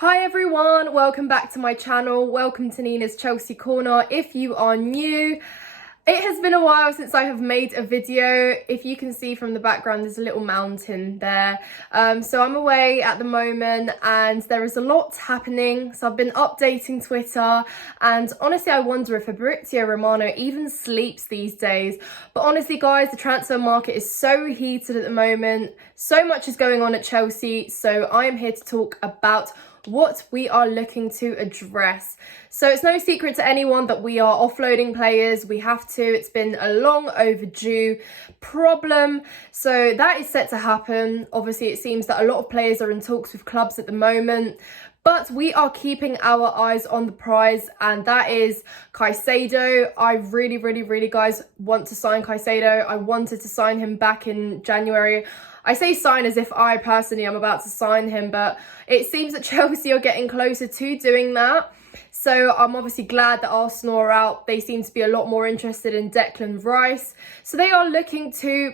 Hi everyone, welcome back to my channel. Welcome to Nina's Chelsea Corner. If you are new, it has been a while since I have made a video. If you can see from the background, there's a little mountain there. So I'm away at the moment and there is a lot happening. So I've been updating Twitter and honestly, I wonder if Fabrizio Romano even sleeps these days. But honestly, guys, the transfer market is so heated at the moment. So much is going on at Chelsea. So I am here to talk about what we are looking to address. So it's no secret to anyone that we are offloading players. We have to. It's been a long overdue problem. So that is set to happen. Obviously, it seems that a lot of players are in talks with clubs at the moment. But we are keeping our eyes on the prize, and that is Caicedo. I really, guys, want to sign Caicedo. I wanted to sign him back in January. I say sign as if I personally am about to sign him, but it seems that Chelsea are getting closer to doing that. So I'm obviously glad that Arsenal are out. They seem to be a lot more interested in Declan Rice. So they are looking to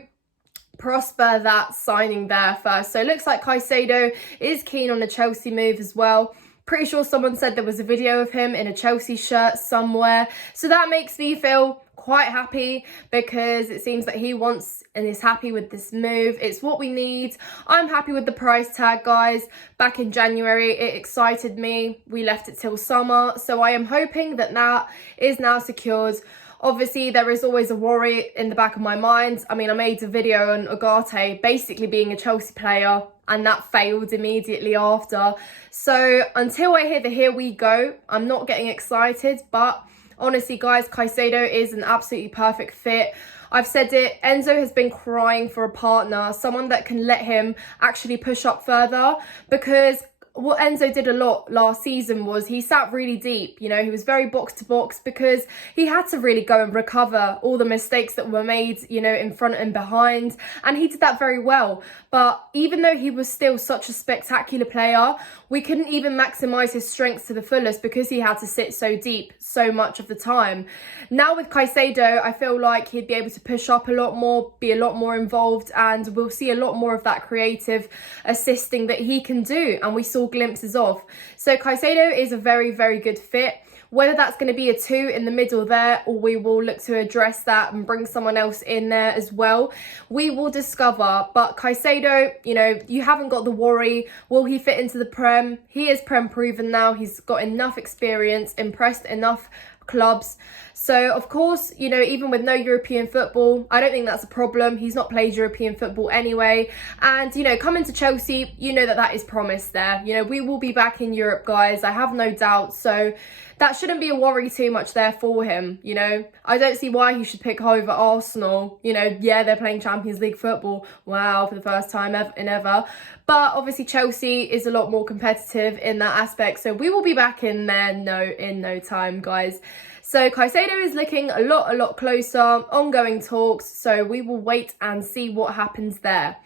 prosper that signing there first. So it looks like Caicedo is keen on a Chelsea move as well. Pretty sure someone said there was a video of him in a Chelsea shirt somewhere. So that makes me feel quite happy because it seems that he wants and is happy with this move. It's what we need. I'm happy with the price tag, guys. Back in January, it excited me. We left it till summer. So I am hoping that that is now secured. Obviously, there is always a worry in the back of my mind. I mean, I made a video on Ugarte basically being a Chelsea player and that failed immediately after. So until I hear the here we go, I'm not getting excited. But honestly, guys, Caicedo is an absolutely perfect fit. I've said it, Enzo has been crying for a partner, someone that can let him actually push up further, because what Enzo did a lot last season was he sat really deep. You know, he was very box to box because he had to really go and recover all the mistakes that were made, you know, in front and behind. And he did that very well. But even though he was still such a spectacular player, we couldn't even maximise his strengths to the fullest because he had to sit so deep so much of the time. Now with Caicedo, I feel like he'd be able to push up a lot more, be a lot more involved, and we'll see a lot more of that creative assisting that he can do. And we saw glimpses of. So Caicedo is a very good fit. Whether that's going to be a 2 in the middle there, or we will look to address that and bring someone else in there as well, we will discover. But Caicedo, you know, you haven't got the worry. Will he fit into the Prem? He is Prem proven now. He's got enough experience, impressed enough clubs. So of course, you know, even with no European football, I don't think that's a problem. He's not played European football anyway. And, you know, coming to Chelsea, you know that is promised there. You know, we will be back in Europe, guys. I have no doubt. So that shouldn't be a worry too much there for him. You know, I don't see why he should pick over Arsenal. You know, yeah, they're playing Champions League football. Wow, for the first time ever. But obviously Chelsea is a lot more competitive in that aspect. So we will be back in there in no time, guys. So Caicedo is looking a lot closer, ongoing talks. So we will wait and see what happens there.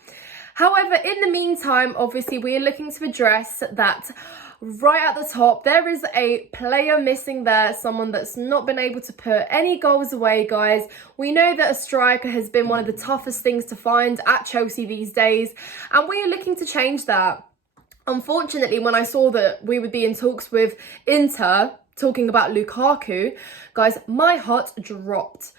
However, in the meantime, obviously we are looking to address that right at the top, there is a player missing there, someone that's not been able to put any goals away, guys. We know that a striker has been one of the toughest things to find at Chelsea these days, and we are looking to change that. Unfortunately, when I saw that we would be in talks with Inter, talking about Lukaku, guys, my heart dropped.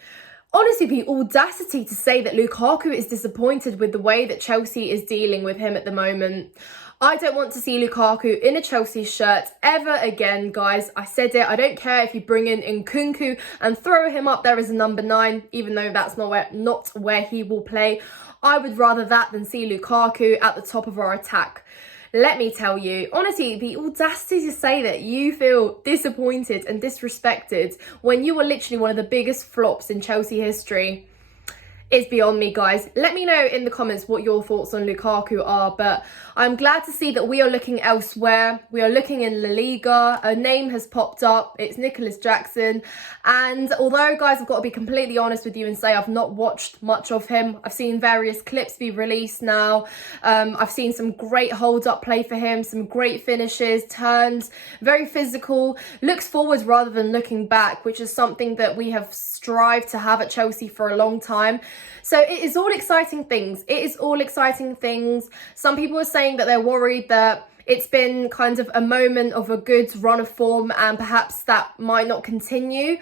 Honestly, the audacity to say that Lukaku is disappointed with the way that Chelsea is dealing with him at the moment. I don't want to see Lukaku in a Chelsea shirt ever again, guys. I said it. I don't care if you bring in Nkunku and throw him up there as a number 9, even though that's not where he will play. I would rather that than see Lukaku at the top of our attack. Let me tell you, honestly, the audacity to say that you feel disappointed and disrespected when you were literally one of the biggest flops in Chelsea history is beyond me, guys. Let me know in the comments what your thoughts on Lukaku are, but I'm glad to see that we are looking elsewhere. We are looking in La Liga. A name has popped up. It's Nicolas Jackson. And although, guys, I've got to be completely honest with you and say I've not watched much of him. I've seen various clips be released now. I've seen some great hold-up play for him, some great finishes, turns, very physical, looks forward rather than looking back, which is something that we have strived to have at Chelsea for a long time. So it is all exciting things. It is all exciting things. Some people are saying that they're worried that it's been kind of a moment of a good run of form, and perhaps that might not continue.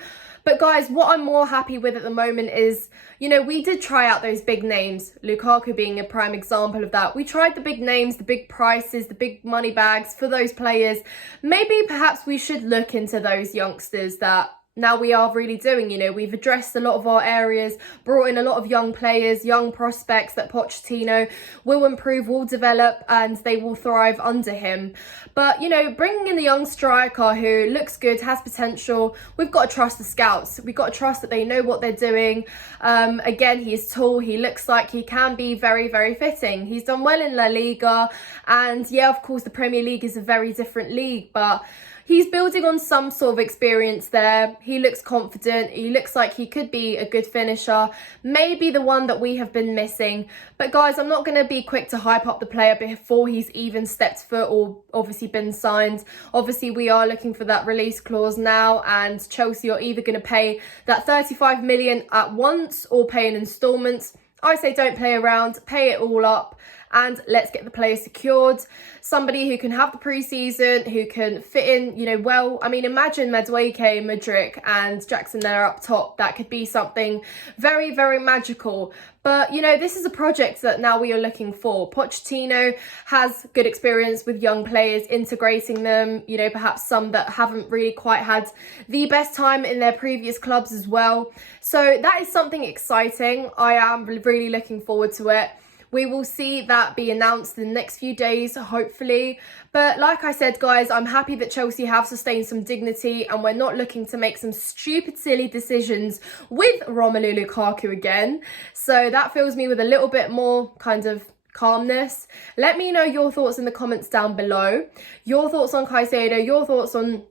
But guys, what I'm more happy with at the moment is, you know, we did try out those big names, Lukaku being a prime example of that. We tried the big names, the big prices, the big money bags for those players. Maybe perhaps we should look into those youngsters that now we are really doing. You know, we've addressed a lot of our areas, brought in a lot of young players, young prospects that Pochettino will improve, will develop, and they will thrive under him. But, you know, bringing in the young striker who looks good, has potential, we've got to trust the scouts. We've got to trust that they know what they're doing. Again, he's tall. He looks like he can be very, very fitting. He's done well in La Liga. And yeah, of course, the Premier League is a very different league, but he's building on some sort of experience there. He looks confident. He looks like he could be a good finisher. Maybe the one that we have been missing. But guys, I'm not going to be quick to hype up the player before he's even stepped foot or obviously been signed. Obviously, we are looking for that release clause now, and Chelsea are either going to pay that 35 million at once or pay in instalments. I say don't play around, pay it all up, and let's get the player secured. Somebody who can have the pre-season, who can fit in, you know, well. I mean, imagine Madueke, Mudryk and Jackson there up top. That could be something very, very magical. But, you know, this is a project that now we are looking for. Pochettino has good experience with young players, integrating them, you know, perhaps some that haven't really quite had the best time in their previous clubs as well. So that is something exciting. I am really looking forward to it. We will see that be announced in the next few days, hopefully. But like I said, guys, I'm happy that Chelsea have sustained some dignity and we're not looking to make some stupid, silly decisions with Romelu Lukaku again. So that fills me with a little bit more kind of calmness. Let me know your thoughts in the comments down below. Your thoughts on Caicedo, your thoughts on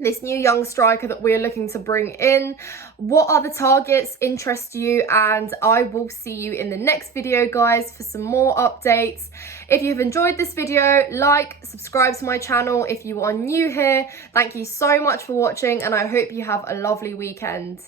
this new young striker that we're looking to bring in. What other targets interest you? And I will see you in the next video, guys, for some more updates. If you've enjoyed this video, like, subscribe to my channel. If you are new here, thank you so much for watching, and I hope you have a lovely weekend.